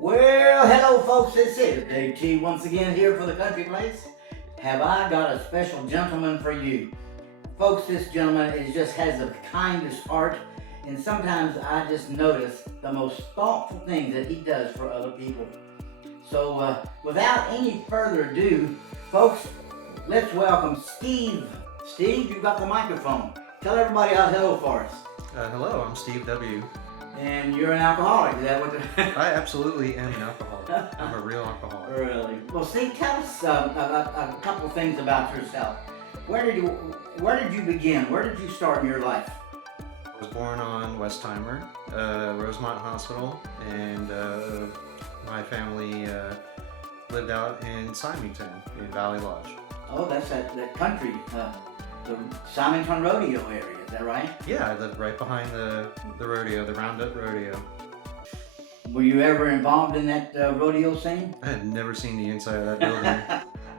Well, hello, folks. This is Dave T once again here for the Country Place. Have I got a special gentleman for you? Folks, this gentleman just has the kindest heart, and sometimes I just notice the most thoughtful things that he does for other people. So, without any further ado, folks, let's welcome Steve. Steve, you've got the microphone. Tell everybody hello for us. Hello, I'm Steve W. And you're an alcoholic, is that what I absolutely am an alcoholic. I'm a real alcoholic. Really? Well, Steve, tell us a couple things about yourself. Where did you begin? Where did you start in your life? I was born on Westheimer, Rosemont Hospital, and my family lived out in Symington in Valley Lodge. Oh, that's that country, the Symington Rodeo area. Is that right? Yeah, I lived right behind the rodeo, the Roundup Rodeo. Were you ever involved in that rodeo scene? I had never seen the inside of that building.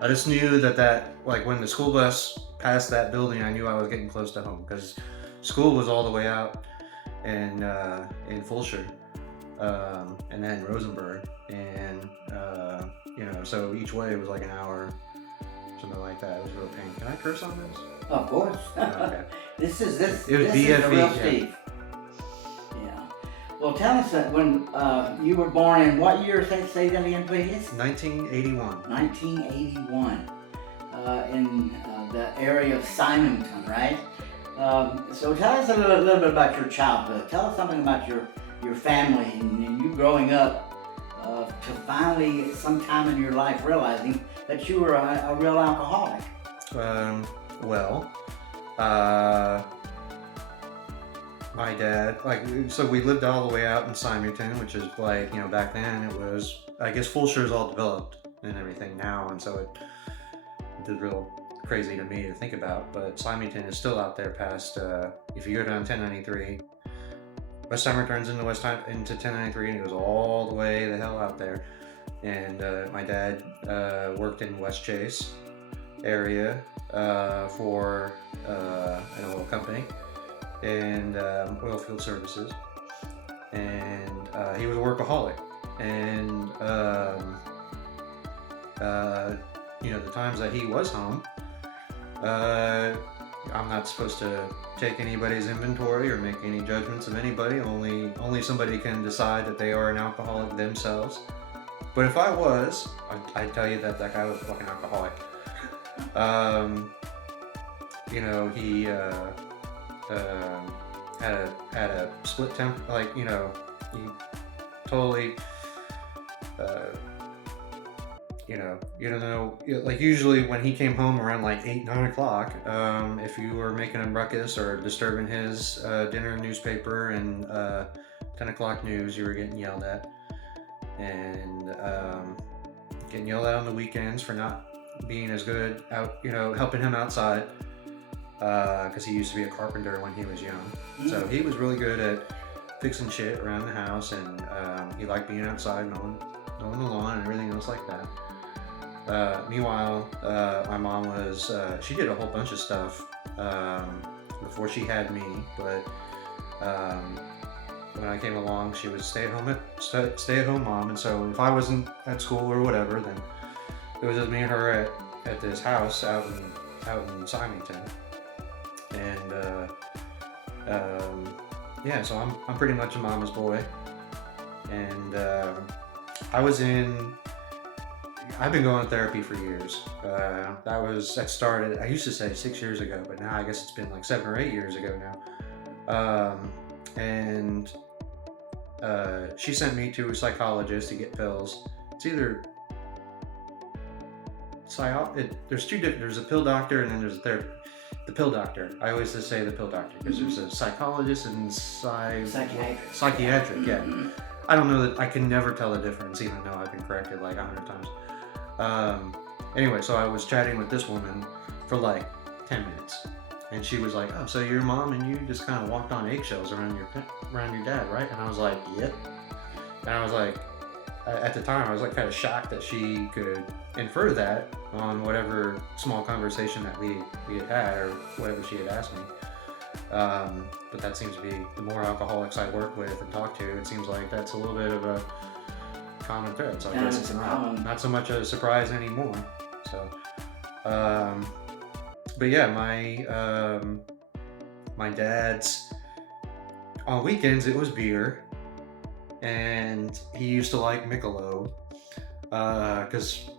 I just knew that like when the school bus passed that building, I knew I was getting close to home because school was all the way out in Fulshire, and then Rosenberg, and so each way was like an hour, something like that. It was a real pain. Can I curse on this? Of course. Okay. This It was is the BFE, real yeah. Steve. Yeah. Well, tell us that when you were born in what year? Say that again, please. 1981. 1981, in the area of Symington, right? So tell us a little bit about your childhood. Tell us something about your family and you growing up to finally, sometime in your life, realizing that you were a real alcoholic. My dad, so we lived all the way out in Symington, which is back then it was, I guess Fulshire's all developed and everything now, and so it is real crazy to me to think about, but Symington is still out there past, if you go down 1093, Westheimer turns into 1093 and it goes all the way the hell out there. And my dad worked in West Chase area for an oil company and oil field services, and he was a workaholic, and the times that he was home, I'm not supposed to take anybody's inventory or make any judgments of anybody. Only somebody can decide that they are an alcoholic themselves. But if I was, I'd tell you that guy was a fucking alcoholic. He had a split temper, he totally, you don't know, usually when he came home around 8-9 o'clock, if you were making a ruckus or disturbing his dinner newspaper and 10 o'clock news, you were getting yelled at. And getting yelled at on the weekends for not being as good out, helping him outside, because he used to be a carpenter when he was young. So he was really good at fixing shit around the house, and he liked being outside, mowing the lawn and everything else like that. Meanwhile, my mom was, she did a whole bunch of stuff before she had me, but when I came along, she was stay-at-home mom, and so if I wasn't at school or whatever, then it was just me and her at this house out in Symington, and so I'm pretty much a mama's boy, and I've been going to therapy for years. That started, I used to say 6 years ago, but now I guess it's been 7 or 8 years ago now. And she sent me to a psychologist to get pills. It's either there's two different. There's a pill doctor and then there's a therapist. The pill doctor. I always just say the pill doctor because there's a psychologist and psychiatric. Yeah. I don't know that I can never tell the difference, even though I've been corrected 100 times. Anyway, so I was chatting with this woman for 10 minutes. And she was like, "Oh, so your mom and you just kind of walked on eggshells around your dad, right?" And I was like, "Yep." And I was like, at the time, I was kind of shocked that she could infer that on whatever small conversation that we had or whatever she had asked me. But that seems to be the more alcoholics I work with and talk to. It seems like that's a little bit of a common thread. So I Yeah, guess it's it's a common- not so much a surprise anymore. So, but yeah, my dad's on weekends it was beer, and he used to like Michelob, because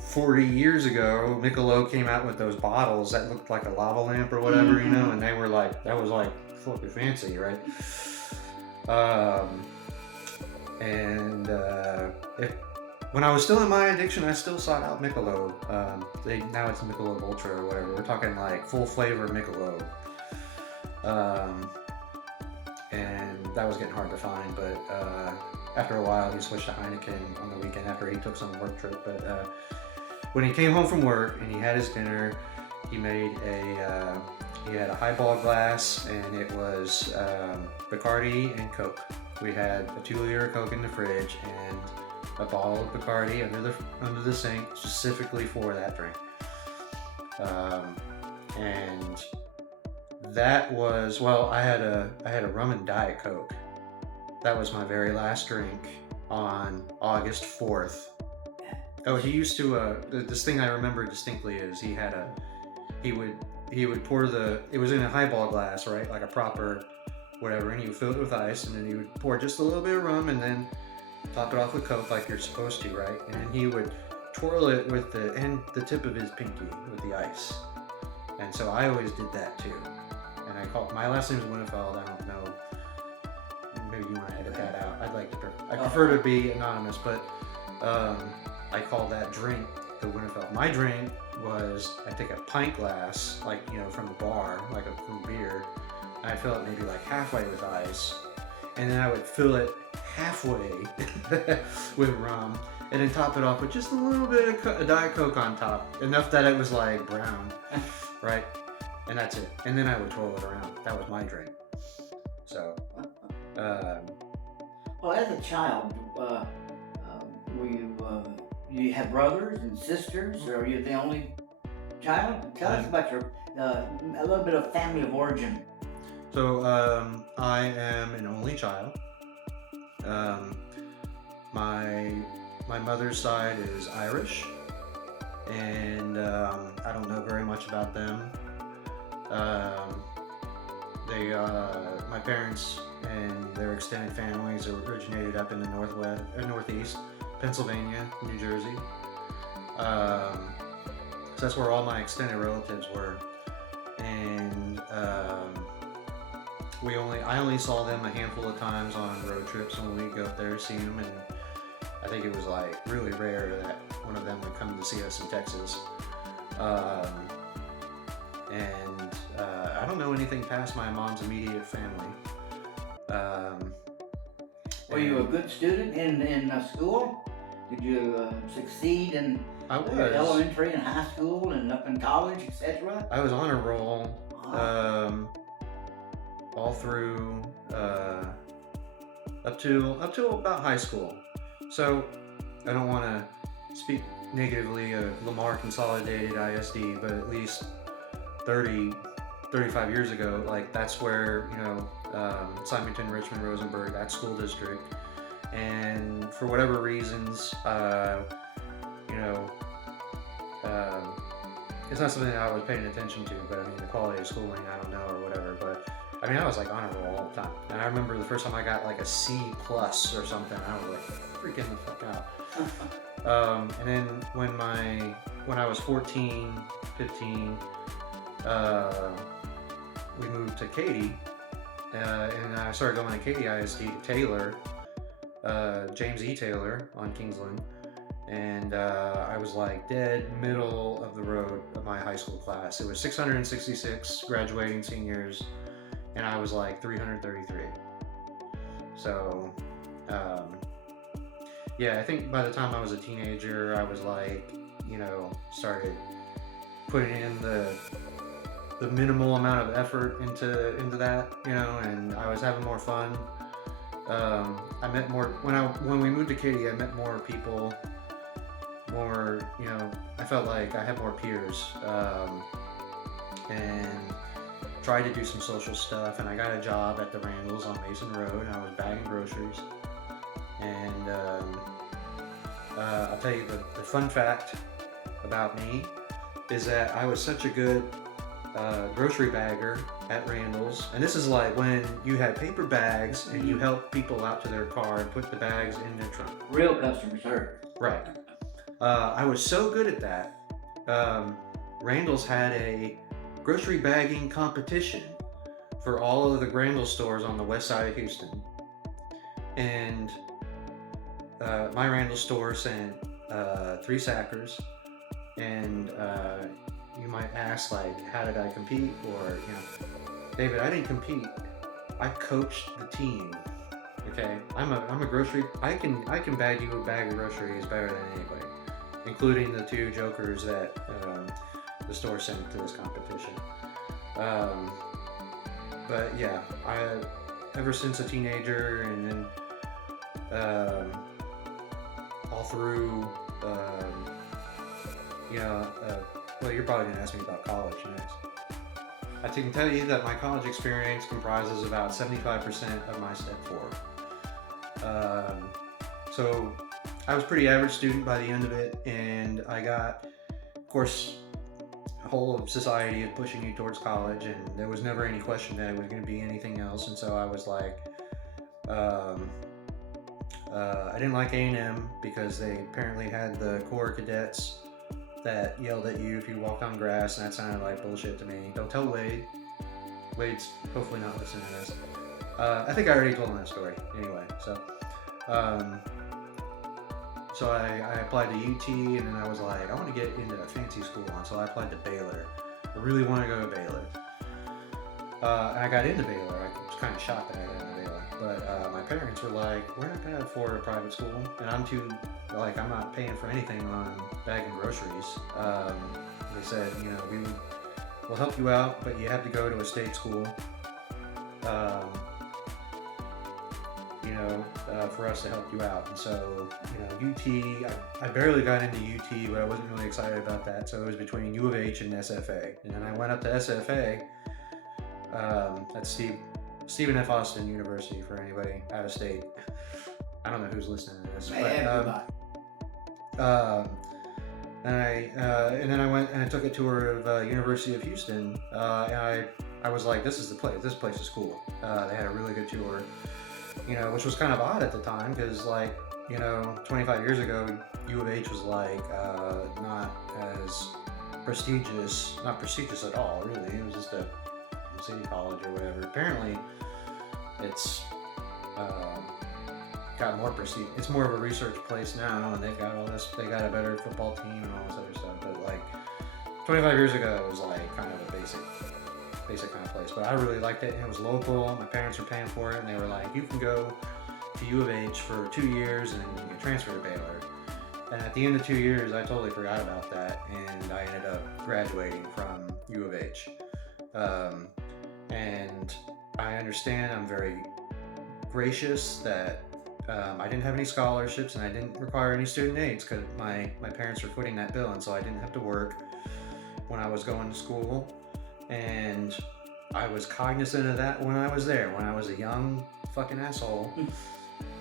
40 years ago, Michelob came out with those bottles that looked like a lava lamp or whatever, you know, and they were like, that was like fucking fancy, right? When I was still in my addiction, I still sought out Michelob. Now it's Michelob Ultra or whatever. We're talking like full flavor Michelob. And that was getting hard to find, but after a while, he switched to Heineken on the weekend after he took some work trip. But when he came home from work and he had his dinner, he had a highball glass, and it was Bacardi and Coke. We had a 2-liter Coke in the fridge and a bottle of Bacardi under the sink specifically for that drink. And that was, well, I had a rum and Diet Coke. That was my very last drink on August 4th. Oh, he used to, this thing I remember distinctly is he would pour it was in a highball glass, right? Like a proper whatever, and he would fill it with ice, and then he would pour just a little bit of rum, and then top it off with Coke like you're supposed to, right? And then he would twirl it with the tip of his pinky with the ice. And so I always did that too. And my last name is Winnefeld. I don't know. Maybe you want to edit that out. I prefer to be anonymous, but I call that drink the Winnefeld. My drink was, I take a pint glass, like, you know, from the bar, like from beer. And I'd fill it maybe like halfway with ice. And then I would fill it halfway with rum. And then top it off with just a little bit of Diet Coke on top. Enough that it was like brown, right? And that's it. And then I would twirl it around. That was my drink. So, well, as a child, you have brothers and sisters, or are you the only child? Tell us about your a little bit of family of origin. So I am an only child. My mother's side is Irish, and I don't know very much about them. My parents and their extended families originated up in the northeast, Pennsylvania, New Jersey. So that's where all my extended relatives were, and I only saw them a handful of times on road trips when we'd go up there seeing them, and I think it was like really rare that one of them would come to see us in Texas. I don't know anything past my mom's immediate family. Were you a good student in school? Did you succeed in elementary and high school and up in college, etc.? I was on a roll all through up to about high school. So I don't want to speak negatively of Lamar Consolidated ISD, but at least 35 years ago, like that's where, you know, Simonton, Richmond, Rosenberg, that school district, and for whatever reasons, you know, it's not something that I was paying attention to, but I mean, the quality of schooling, I don't know, or whatever, but I mean, I was like on a roll all the time. And I remember the first time I got like a C+ or something, I was like freaking the fuck out. And then when I was 14, 15, we moved to Katy, and I started going to Katy ISD to Taylor, James E. Taylor on Kingsland, and I was like dead middle of the road of my high school class. It was 666 graduating seniors, and I was like 333. So, yeah, I think by the time I was a teenager, I was like, you know, started putting in the minimal amount of effort into that, you know, and I was having more fun. I met more when we moved to Katy. I met more people, more, you know, I felt like I had more peers, and tried to do some social stuff. And I got a job at the Randalls on Mason Road, and I was bagging groceries. And I'll tell you the fun fact about me is that I was such a good grocery bagger at Randall's. And this is like when you had paper bags and you helped people out to their car and put the bags in their trunk. Real customer service. Right. I was so good at that. Randall's had a grocery bagging competition for all of the Randall's stores on the west side of Houston. And my Randall's store sent 3 Sackers. And you might ask, like, how did I compete? Or, you know, David, I didn't compete. I coached the team. Okay, I'm a grocery. I can bag you a bag of groceries better than anybody, including the 2 jokers that the store sent to this competition. But yeah, ever since a teenager, and then all through, well, you're probably gonna ask me about college next. I can tell you that my college experience comprises about 75% of my step 4. So I was a pretty average student by the end of it, and I got, of course, the whole society is pushing you towards college, and there was never any question that it was going to be anything else. And so I was like, I didn't like A&M because they apparently had the Corps cadets that yelled at you if you walked on grass, and that sounded like bullshit to me. Don't tell Wade. Wade's hopefully not listening to this. I think I already told him that story anyway. So I applied to UT, and then I was like, I want to get into a fancy school, and so I applied to Baylor. I really want to go to Baylor. And I got into Baylor. I was kind of shocked that I got into Baylor. But my parents were like, we're not going to afford a private school, and I'm not paying for anything on bagging groceries. They said, we'll help you out, but you have to go to a state school. For us to help you out. And so, UT, I barely got into UT, but I wasn't really excited about that. So it was between U of H and SFA. And then I went up to SFA. That's Stephen F. Austin University for anybody out of state. I don't know who's listening to this. And then I went and I took a tour of University of Houston. And I was like, this is the place. This place is cool. They had a really good tour. Which was kind of odd at the time because, 25 years ago, U of H was not as prestigious, not prestigious at all, really. It was just a city college or whatever. Apparently, it's got more prestige. It's more of a research place now, and they've got all this. They got a better football team and all this other stuff. But 25 years ago, it was kind of a basic kind of place, but I really liked it, and it was local. My parents were paying for it, and they were like, you can go to U of H for 2 years and you can transfer to Baylor. And at the end of 2 years, I totally forgot about that, and I ended up graduating from U of H. And I understand, I'm very gracious that I didn't have any scholarships and I didn't require any student aids because my parents were footing that bill, and so I didn't have to work when I was going to school. And I was cognizant of that when I was there, when I was a young fucking asshole.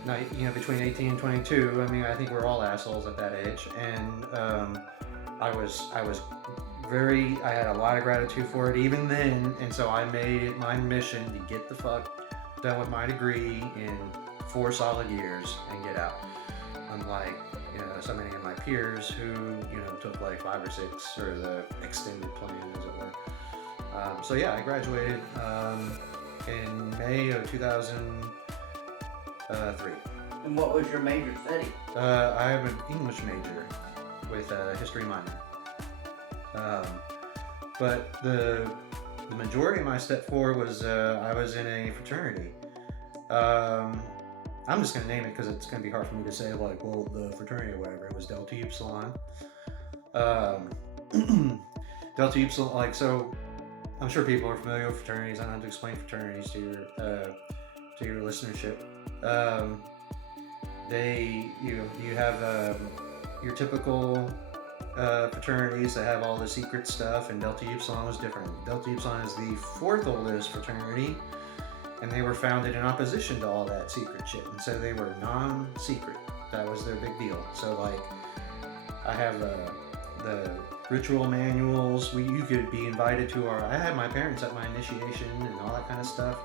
Between 18 and 22, I think we're all assholes at that age. And I had a lot of gratitude for it even then. And so I made it my mission to get the fuck done with my degree in 4 solid years and get out. Unlike, so many of my peers who, took 5 or 6, or the extended plan, as it were. I graduated in May of 2003. And what was your major study? I have an English major with a history minor. But the majority of my step 4 was I was in a fraternity. I'm just going to name it because it's going to be hard for me to say, the fraternity or whatever. It was Delta Upsilon. Delta Upsilon, so I'm sure people are familiar with fraternities. I don't have to explain fraternities to your listenership. You have your typical fraternities that have all the secret stuff, and Delta Upsilon was different. Delta Upsilon is the 4th oldest fraternity and they were founded in opposition to all that secret shit, and so they were non-secret. That was their big deal. So like, I have the ritual manuals. You could be invited to our. I had my parents at my initiation and all that kind of stuff,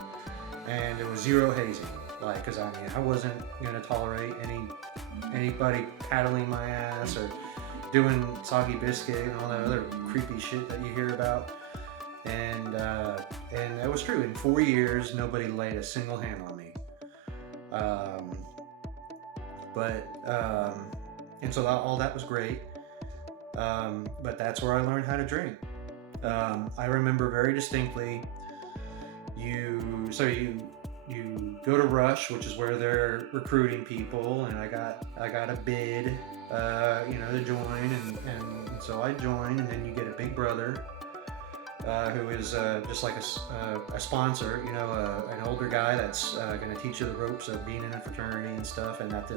and it was zero hazing. Like, cause I mean, I wasn't gonna tolerate anybody paddling my ass or doing soggy biscuit and all that other creepy shit that you hear about. And that was true. In 4 years, nobody laid a single hand on me. And so all that was great. But that's where I learned how to drink. I remember very distinctly. You go to Rush, which is where they're recruiting people, and I got a bid, to join, and so I joined, and then you get a big brother, who is just like a sponsor, an older guy that's going to teach you the ropes of being in a fraternity and stuff. And at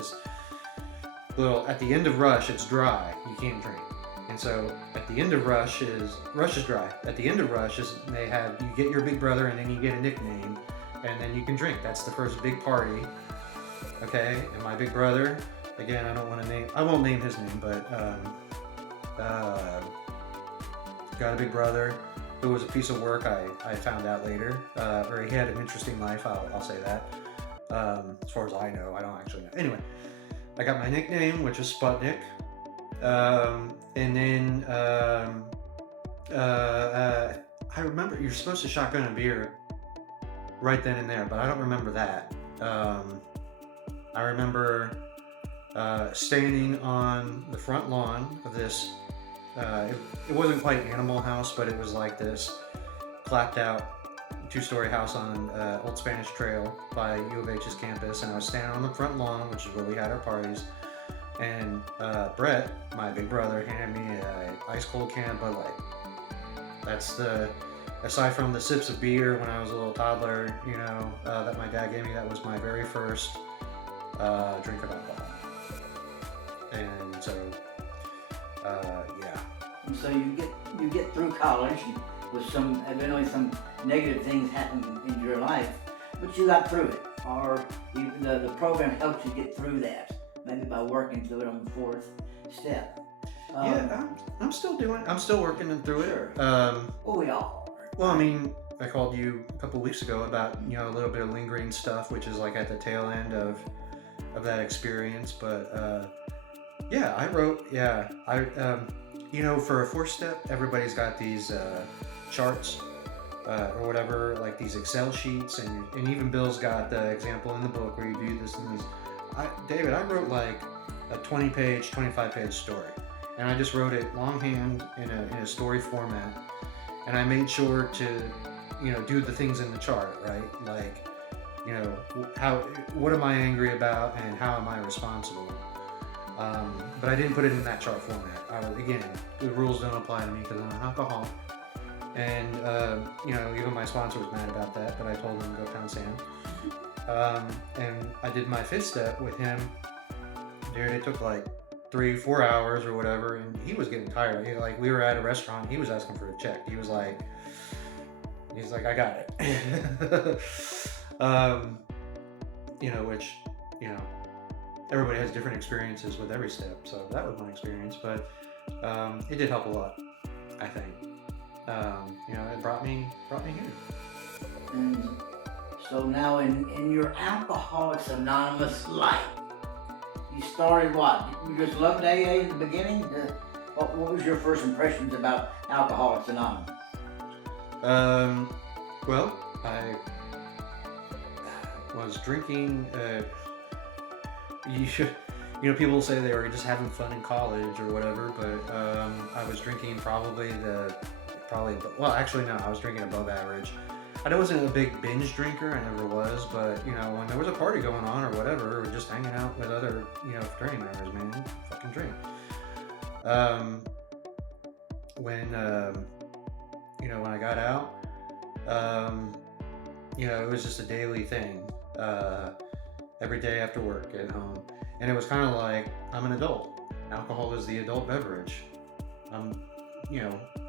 the end of Rush, it's dry, you can't drink. And so at the end of Rush is dry. At the end of Rush is you get your big brother, and then you get a nickname, and then you can drink. That's the first big party. Okay, and my big brother, again, I won't name his name, but got a big brother who was a piece of work. I found out later, or he had an interesting life. I'll say that. As far as I know, I don't actually know. Anyway, I got my nickname, which is Sputnik. And then I remember you're supposed to shotgun a beer right then and there, but I don't remember that. I remember standing on the front lawn of this. It wasn't quite Animal House, but it was like this clapped out 2-story house on Old Spanish Trail by U of H's campus, and I was standing on the front lawn, which is where we had our parties. And Brett, my big brother, handed me an ice cold can of Bud Light. Aside from the sips of beer when I was a little toddler, that my dad gave me, that was my very first drink of alcohol. And so, yeah. And so you get through college with evidently some negative things happened in your life, but you got through it, or the program helped you get through that. Maybe by working through it on the 4th step. I'm still working through it. Sure. Well, we all are. Well, I mean, I called you a couple weeks ago about, a little bit of lingering stuff, which is like at the tail end of that experience. But, I wrote, for a 4th step, everybody's got these charts or whatever, like these Excel sheets. And even Bill's got the example in the book where you do this and this. David, I wrote like a 20-page, 25-page story, and I just wrote it longhand in a story format, and I made sure to, do the things in the chart, right? Like, what am I angry about, and how am I responsible? But I didn't put it in that chart format. Again, the rules don't apply to me because I'm an alcoholic, and even my sponsor was mad about that, but I told him to go pound sand. And I did my 5th step with him. Dude, it took like 3-4 hours or whatever, and he was getting tired. We were at a restaurant, he was asking for a check. He's like, I got it. Which, everybody has different experiences with every step. So that was my experience, but it did help a lot, I think. It brought me here. And so now in your Alcoholics Anonymous life, you started what? You just loved AA in the beginning? What was your first impressions about Alcoholics Anonymous? Well, I was drinking, people say they were just having fun in college or whatever, but I was drinking I was drinking above average. I wasn't a big binge drinker, I never was, but, when there was a party going on or whatever, or just hanging out with other, fraternity members, man, fucking drink. When I got out, it was just a daily thing, every day after work at home. And it was kind of like, I'm an adult. Alcohol is the adult beverage. I'm,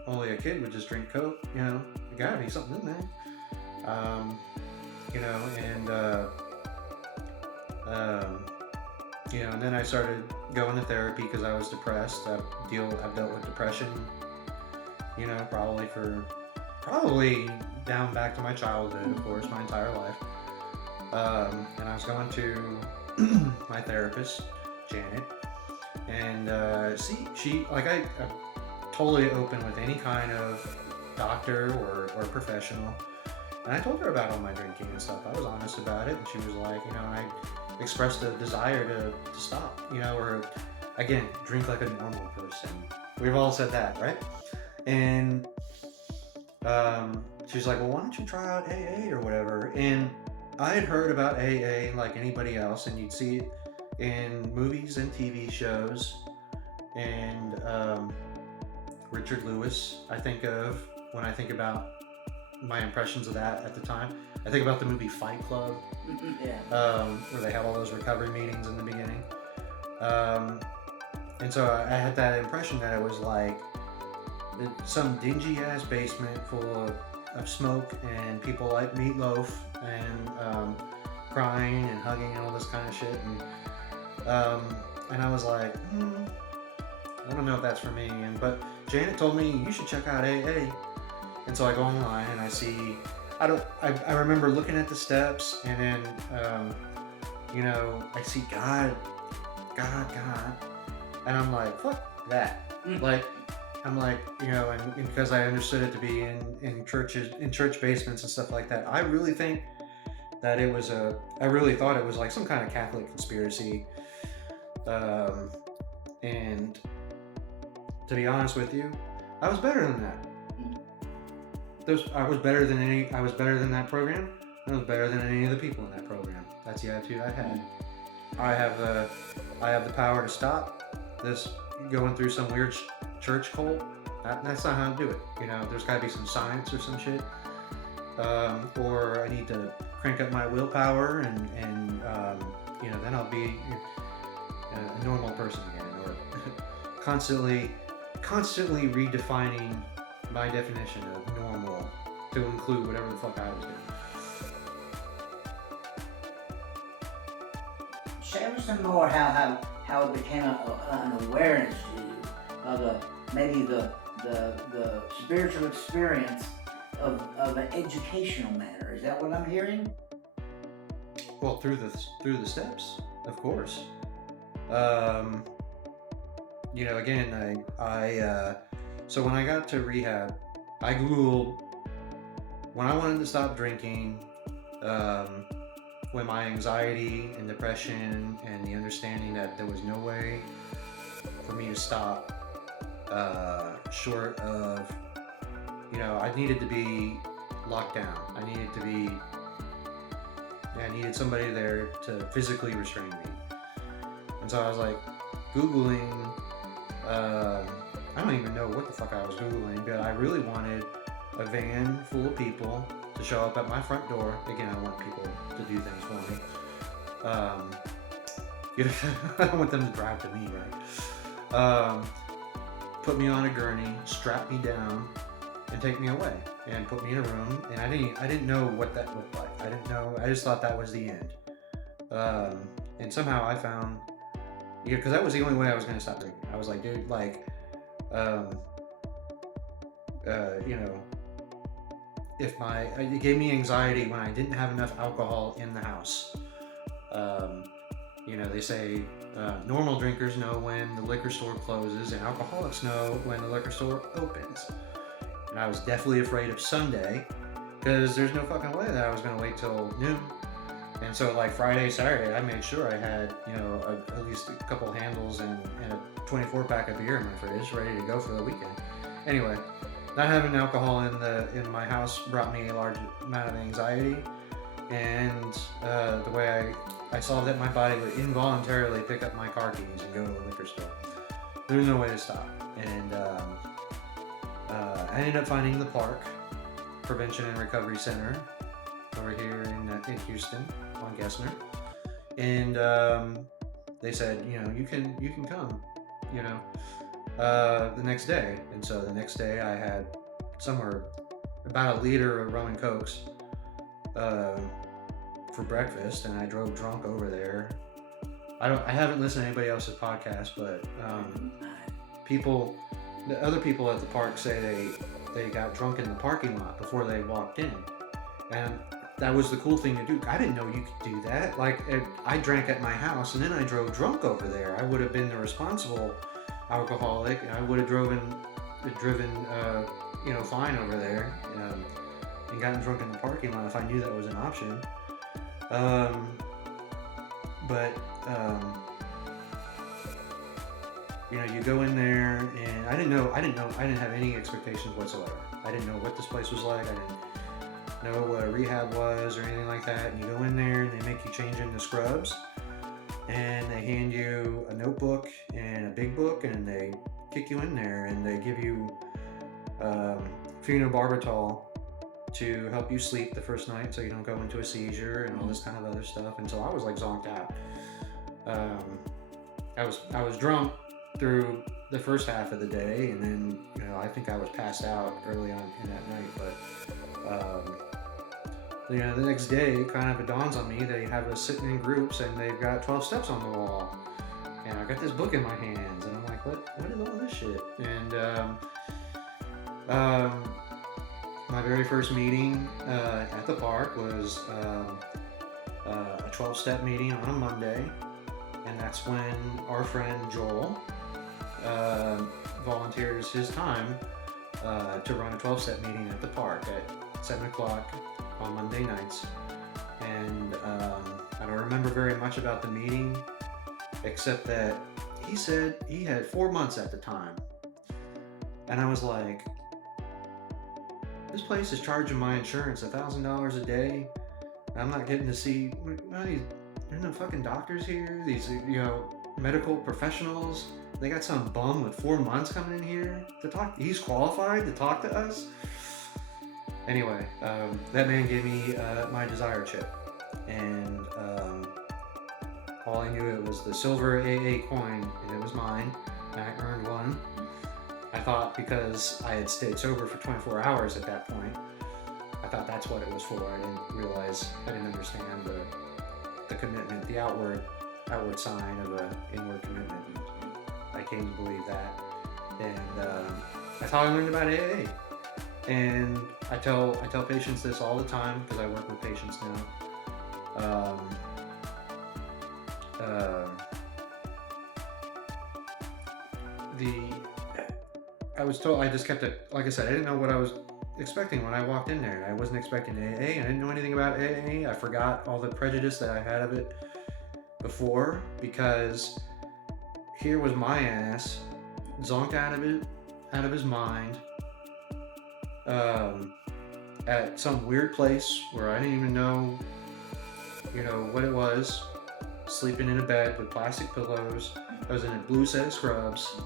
only a kid would just drink Coke, there gotta be something in there. you know, and and then I started going to therapy because I was depressed. I've dealt with depression, probably down back to my childhood, of course, my entire life. And I was going to my therapist, Janet, and I'm totally open with any kind of doctor or professional. And I told her about all my drinking and stuff. I was honest about it, and she was like, I expressed a desire to stop, or again, drink like a normal person. We've all said that, right? And she's like, well, why don't you try out AA or whatever? And I had heard about AA like anybody else, and you'd see it in movies and TV shows. And Richard Lewis, I think of when I think about my impressions of that at the time. I think about the movie Fight Club, where they have all those recovery meetings in the beginning. And so I had that impression that it was like some dingy ass basement full of smoke and people like Meatloaf and crying and hugging and all this kind of shit. And I was like, I don't know if that's for me. But Janet told me you should check out AA. And so I go online and I see, I remember looking at the steps, and then, I see God, and I'm like, fuck that. And because I understood it to be in churches, in church basements and stuff like that, I really think that I really thought it was like some kind of Catholic conspiracy. And to be honest with you, I was better than that. I was better than that program. I was better than any of the people in that program. That's the attitude I had. I have the power to stop this going through some weird church cult. That's not how to do it. There's got to be some science or some shit. Or I need to crank up my willpower and then I'll be a normal person again. Or constantly redefining my definition of normal to include whatever the fuck I was doing. Share some more how it became an awareness to you of maybe the spiritual experience of an educational matter. Is that what I'm hearing? Well, through the steps, of course. Again, so when I got to rehab, I Googled when I wanted to stop drinking, when my anxiety and depression and the understanding that there was no way for me to stop, short of, I needed to be locked down. I needed somebody there to physically restrain me. And so I was like, Googling, I don't even know what the fuck I was Googling, but I really wanted a van full of people to show up at my front door. Again, I want people to do things for me. I don't want them to drive to me, right? Put me on a gurney, strap me down, and take me away, and put me in a room. And I didn't know what that looked like. I didn't know. I just thought that was the end. And somehow I found, because that was the only way I was going to stop drinking. I was like, dude, it gave me anxiety when I didn't have enough alcohol in the house. They say normal drinkers know when the liquor store closes, and alcoholics know when the liquor store opens. And I was definitely afraid of Sunday, because there's no fucking way that I was going to wait till noon. And so Friday, Saturday, I made sure I had, at least a couple handles and a 24-pack of beer in my fridge ready to go for the weekend. Anyway, not having alcohol in my house brought me a large amount of anxiety, and the way I saw that my body would involuntarily pick up my car keys and go to the liquor store. There was no way to stop. And I ended up finding the Park Prevention and Recovery Center over here in Houston on Gessner, and they said, you can come, the next day. And so the next day I had somewhere about a liter of rum and cokes, for breakfast, and I drove drunk over there. I haven't listened to anybody else's podcast, but the other people at the park say they got drunk in the parking lot before they walked in, and that was the cool thing to do. I didn't know you could do that. Like, I drank at my house, and then I drove drunk over there. I would have been the responsible alcoholic. I would have driven fine over there, and gotten drunk in the parking lot if I knew that was an option. You go in there, and I didn't have any expectations whatsoever. I didn't know what this place was like. I didn't know what a rehab was or anything like that. And you go in there, and they make you change into scrubs, and they hand you a notebook and a big book, and they kick you in there, and they give you phenobarbital to help you sleep the first night so you don't go into a seizure and all this kind of other stuff. And so I was like zonked out. I was drunk through the first half of the day, and then I think I was passed out early on in that night. But the next day it kind of dawns on me they have us sitting in groups, and they've got 12 steps on the wall, and I got this book in my hands, and I'm like, what is all this shit? And my very first meeting at the park was a 12-step meeting on a Monday, and that's when our friend Joel volunteers his time to run a 12-step meeting at the park at 7 o'clock on Monday nights. And I don't remember very much about the meeting, except that he said he had 4 months at the time. And I was like, this place is charging my insurance $1,000 a day. I'm not getting to see, there's no fucking doctors here. These, medical professionals. They got some bum with 4 months coming in here to talk. He's qualified to talk to us. Anyway, that man gave me my desire chip, and all I knew it was the silver AA coin, and it was mine. And I earned one. I thought because I had stayed sober for 24 hours at that point, I thought that's what it was for. I didn't understand the commitment, the outward sign of an inward commitment. I came to believe that, and that's how I learned about AA. And I tell patients this all the time because I work with patients now. I was told, I just kept it, like I said, I didn't know what I was expecting when I walked in there. I wasn't expecting AA. I didn't know anything about AA. I forgot all the prejudice that I had of it before, because here was my ass zonked out of his mind, at some weird place where I didn't even know, what it was, sleeping in a bed with plastic pillows. I was in a blue set of scrubs.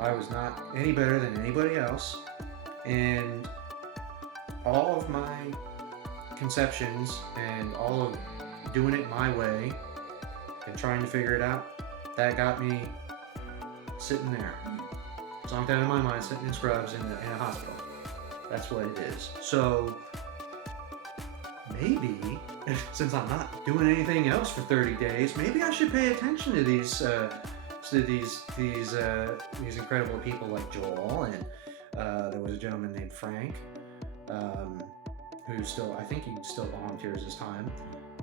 I was not any better than anybody else, and all of my conceptions and all of doing it my way and trying to figure it out, that got me sitting there, zonked out of my mind, sitting in scrubs in a hospital. That's what it is. So maybe, since I'm not doing anything else for 30 days, maybe I should pay attention to these incredible people like Joel, and there was a gentleman named Frank, who still, I think he still volunteers his time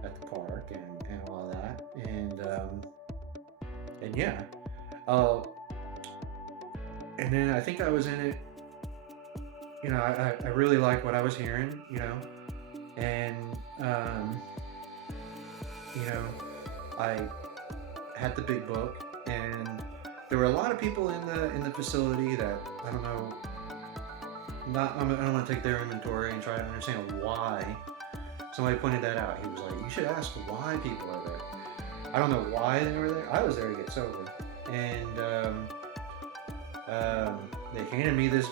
at the park and all of that, and yeah, and then I think I was in it. I really liked what I was hearing, and I had the big book, and there were a lot of people in the facility that I don't know. I don't want to take their inventory and try to understand why. Somebody pointed that out. He was like, "You should ask why people are there." I don't know why they were there. I was there to get sober, and they handed me this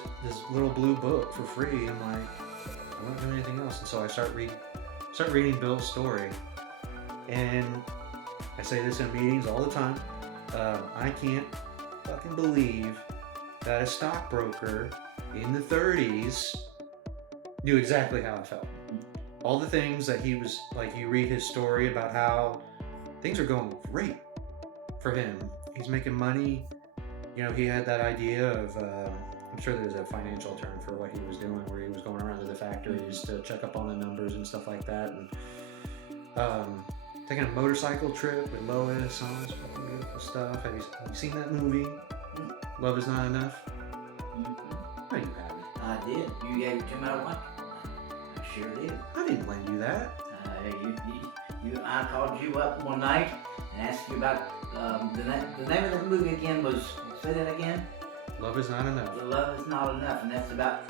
little blue book for free. I'm like, I'm not doing anything else, and so I start reading Bill's story, and I say this in meetings all the time. I can't fucking believe that a stockbroker in the 30s knew exactly how I felt. all the things that he was like. You read his story about how things are going great for him. He's making money. You know, he had that idea of. I'm sure there's a financial term for what he was doing, where he was going around to the factories to check up on the numbers and stuff like that, and taking a motorcycle trip with Lois, all this fucking beautiful stuff. Have you seen that movie? Love Is Not Enough? No, you haven't. I did. You gave it to me. I sure did. I didn't lend you that. I called you up one night and asked you about the name of the movie again was, say that again? Love Is Not Enough. Love Is Not Enough, and that's about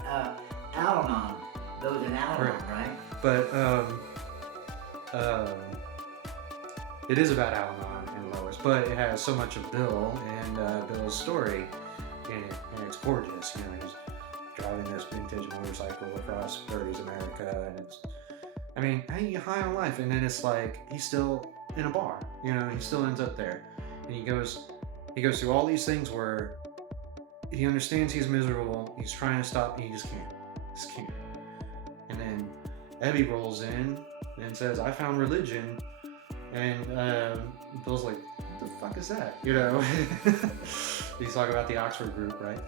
Al-Anon, those in Al-Anon, right? But it is about Al-Anon and Lois, but it has so much of Bill and Bill's story in it, and it's gorgeous. You know, he's driving this vintage motorcycle across 30s America, and it's, I mean, hey, high on life, and then it's like he's still in a bar. You know, he still ends up there, and he goes through all these things where he understands he's miserable. He's trying to stop, and he just can't. And then Abby rolls in and says, "I found religion," and Bill's like, "What the fuck is that?" You know, he's talking about the Oxford group, right?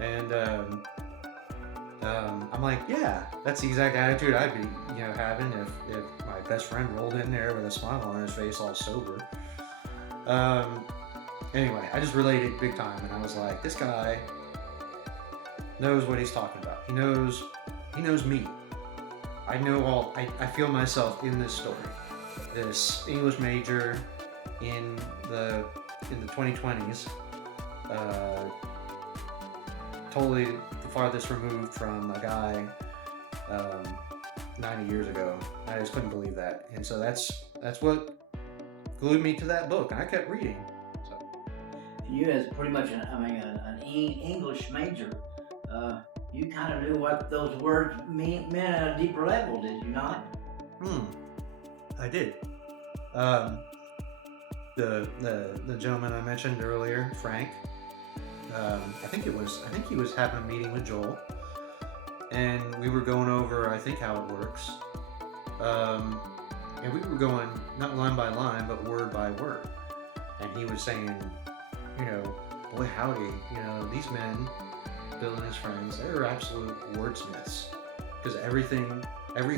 And I'm like, yeah, that's the exact attitude I'd be, you know, having if my best friend rolled in there with a smile on his face, all sober. Anyway, I just related big time, and I was like, this guy knows what he's talking about. He knows me. I know all. I feel myself in this story. This English major in the 2020s, totally the farthest removed from a guy 90 years ago. I just couldn't believe that, and so that's what glued me to that book, and I kept reading. You, as pretty much an English major, you kind of knew what those words meant at a deeper level, did you not? I did. The gentleman I mentioned earlier, Frank. I think he was having a meeting with Joel, and we were going over, I think, how it works. And we were going not line by line, but word by word. And he was saying, you know, boy howdy, you know, these men, Bill and his friends, they're absolute wordsmiths, because every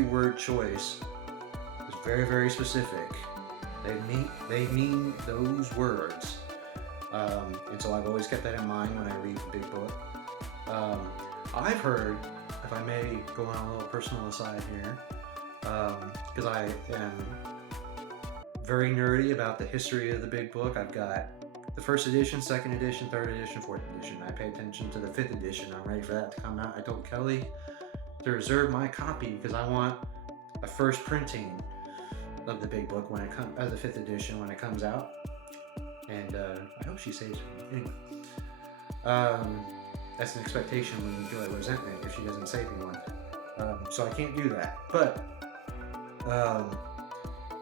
word choice is very, very specific. They mean those words, and so I've always kept that in mind when I read the big book. I've heard, if I may go on a little personal aside here, because I am very nerdy about the history of the big book. I've got the first edition, second edition, third edition, fourth edition. I pay attention to the fifth edition. I'm ready for that to come out. I told Kelly to reserve my copy because I want a first printing of the big book when it comes, the fifth edition when it comes out. And I hope she saves me. Anyway, that's an expectation when you feel like resentment if she doesn't save me one. So I can't do that. But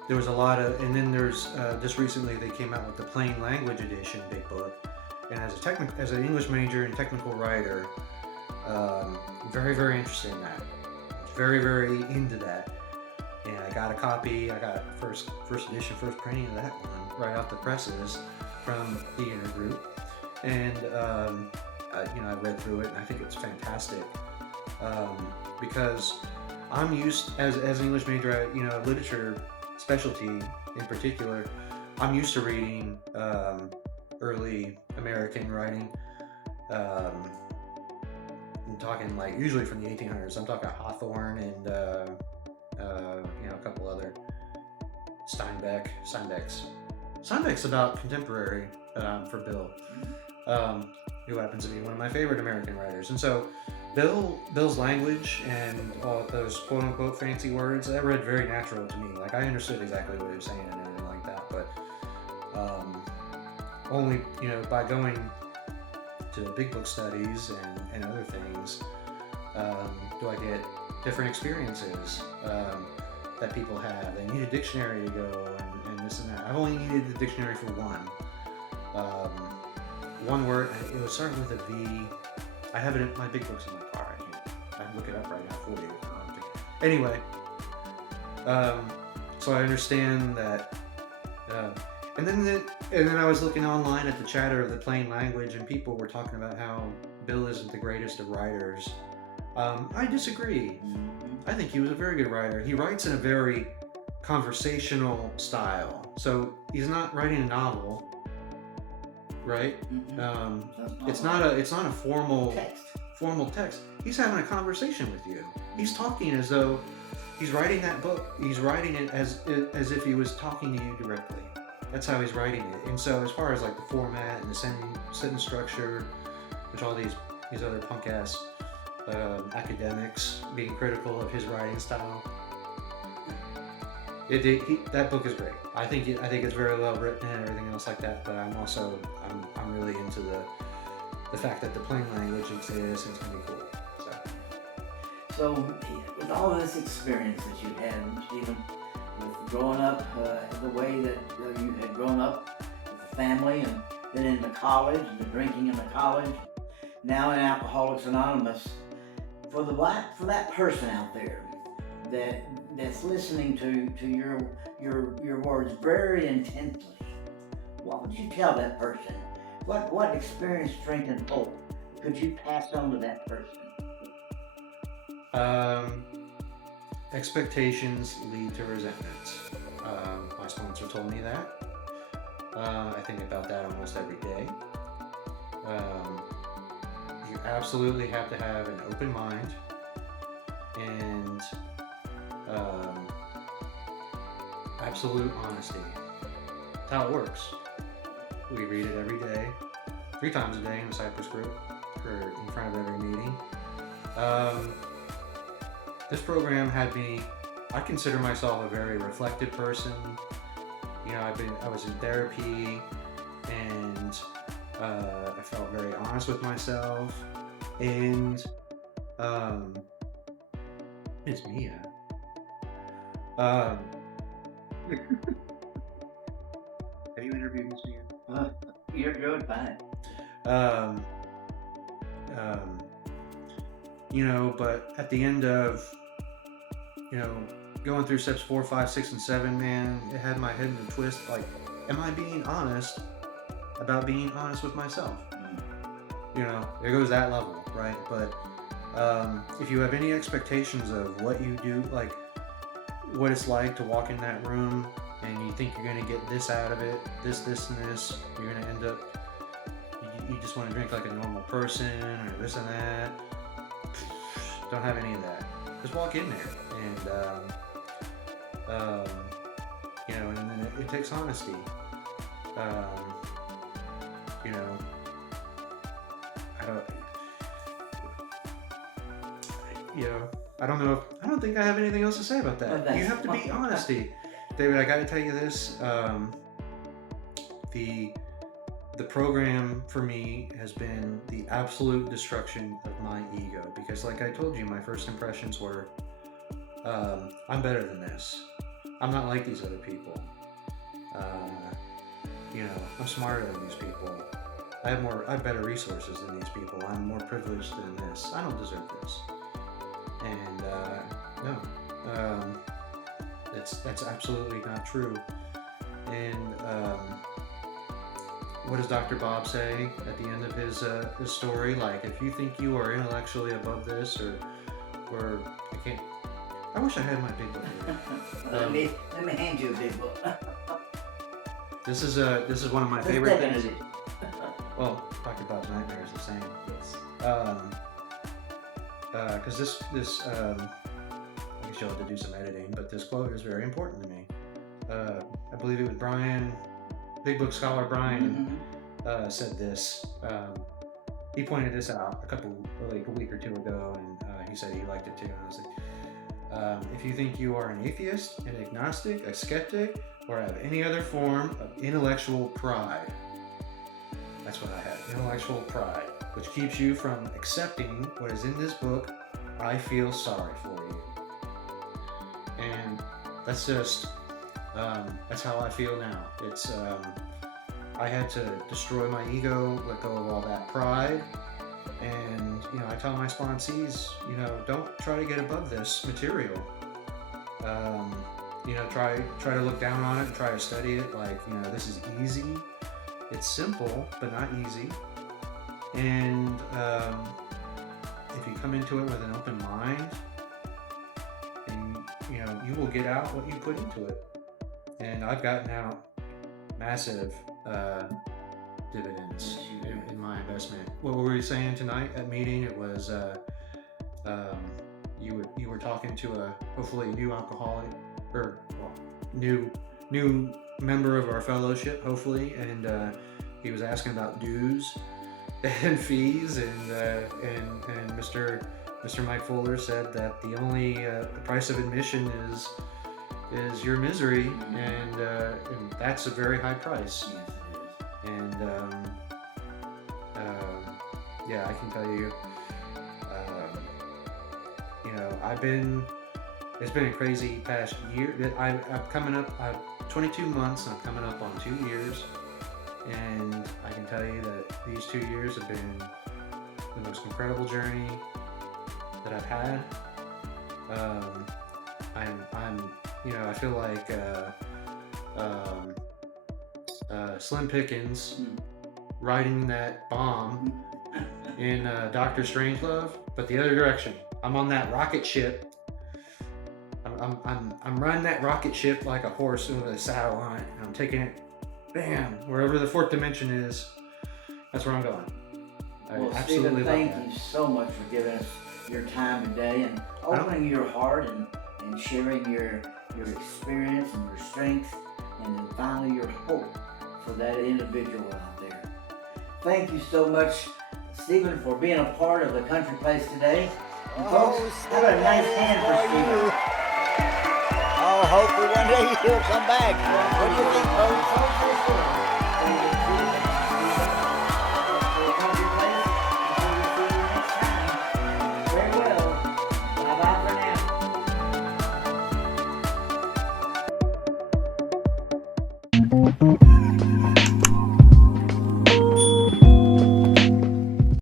there was a lot of, and then there's just recently they came out with the plain language edition big book, and as an English major and technical writer, very, very interested in that, very, very into that, and I got a copy. I got first edition, first printing of that one right off the presses from the Inner Group, and I read through it, and I think it's fantastic because I'm used as an English major, literature specialty in particular, I'm used to reading early American writing. I'm talking like usually from the 1800s. I'm talking Hawthorne and a couple other Steinbeck's about contemporary for Bill, who happens to be one of my favorite American writers. And so Bill's language and all those quote unquote fancy words, that read very natural to me. Like I understood exactly what he was saying and everything like that, but only, by going to big book studies and other things, do I get different experiences that people have. They need a dictionary to go and this and that. I've only needed the dictionary for one word. It was starting with a V. I have it in my big books in my car. I can look it up right now for you. Anyway, So I understand that. Uh, and then I was looking online at the chatter of the plain language, and people were talking about how Bill isn't the greatest of writers. I disagree. I think he was a very good writer. He writes in a very conversational style. So he's not writing a novel, right? It's not a formal text. He's having a conversation with you. He's talking as though he's writing that book. He's writing it as if he was talking to you directly. That's how he's writing it. And so as far as like the format and the sentence structure, which all these other punk ass academics being critical of his writing style, that book is great. I think it's very well written and everything else like that. But I'm really into the fact that the plain language exists and it's gonna be cool. So with all this experience that you've had, Stephen, with growing up the way that you had grown up with the family, and then in the college, and the drinking in the college, now in Alcoholics Anonymous, for that person out there that's listening to your words very intently, what would you tell that person? What experience, strength, and hope could you pass on to that person? Expectations lead to resentments. My sponsor told me that. I think about that almost every day. You absolutely have to have an open mind and absolute honesty. That's how it works. We read it every day, 3 times a day in the Cypress group, or in front of every meeting. This program had me. I consider myself a very reflective person. You know, I was in therapy, and I felt very honest with myself. And it's Mia. Have you interviewed Miss Mia? You're doing fine. You know, but at the end of, you know, going through steps 4, 5, 6, and 7, man, it had my head in a twist. Like, am I being honest about being honest with myself? You know, there goes that level, right? But if you have any expectations of what you do, like what it's like to walk in that room, and you think you're going to get this out of it, this, and this, you're going to end up, you just want to drink like a normal person, or this and that. Don't have any of that. Just walk in there, and you know, and then it takes honesty. You know, I don't think I have anything else to say about that. Well, you have to be honesty, David. I got to tell you this. The program for me has been the absolute destruction of my ego, because like I told you, my first impressions were, I'm better than this. I'm not like these other people. You know, I'm smarter than these people. I have better resources than these people. I'm more privileged than this. I don't deserve this. And no, that's absolutely not true. And what does Dr. Bob say at the end of his story? Like, if you think you are intellectually above this, or I can't. I wish I had my big book here. Let me hand you a big book. This is one of my favorite things. Well, Dr. Bob's Nightmare is the same. Yes. Because this I guess you'll have to do some editing, but this quote is very important to me. I believe it was Brian, Big Book Scholar Brian, said this. He pointed this out a week or two ago, and he said he liked it too. And I was like, if you think you are an atheist, an agnostic, a skeptic, or have any other form of intellectual pride, that's what I have, intellectual pride, which keeps you from accepting what is in this book, I feel sorry for you. And that's just, that's how I feel now. It's, I had to destroy my ego, let go of all that pride, and, you know, I tell my sponsees, you know, don't try to get above this material. try to look down on it and try to study it. Like, this is easy. It's simple, but not easy. And if you come into it with an open mind, and you will get out what you put into it. And I've gotten out massive dividends in my investment. What were you saying tonight at meeting? It was you were talking to hopefully a new alcoholic, or new member of our fellowship, hopefully, and he was asking about dues and fees, and Mr. Mike Fuller said that the only price of admission is your misery, and that's a very high price. Yes, And yeah, I can tell you, it's been a crazy past year. I'm coming up, 22 months, and I'm coming up on 2 years, and I can tell you that these 2 years have been the most incredible journey that I've had. I feel like Slim Pickens riding that bomb in Doctor Strangelove, but the other direction. I'm on that rocket ship. I'm riding that rocket ship like a horse with a saddle on it, and I'm taking it, bam, wherever the fourth dimension is. That's where I'm going. Well, Stephen, thank you so much for giving us your time today and opening your heart and sharing your experience and your strength, and then finally your hope for that individual out there. Thank you so much, Stephen, for being a part of the Country Place today. And folks, have a nice hand for Stephen. Oh, hopefully one day he'll come back. What do you think, folks? Very well. Bye-bye for now.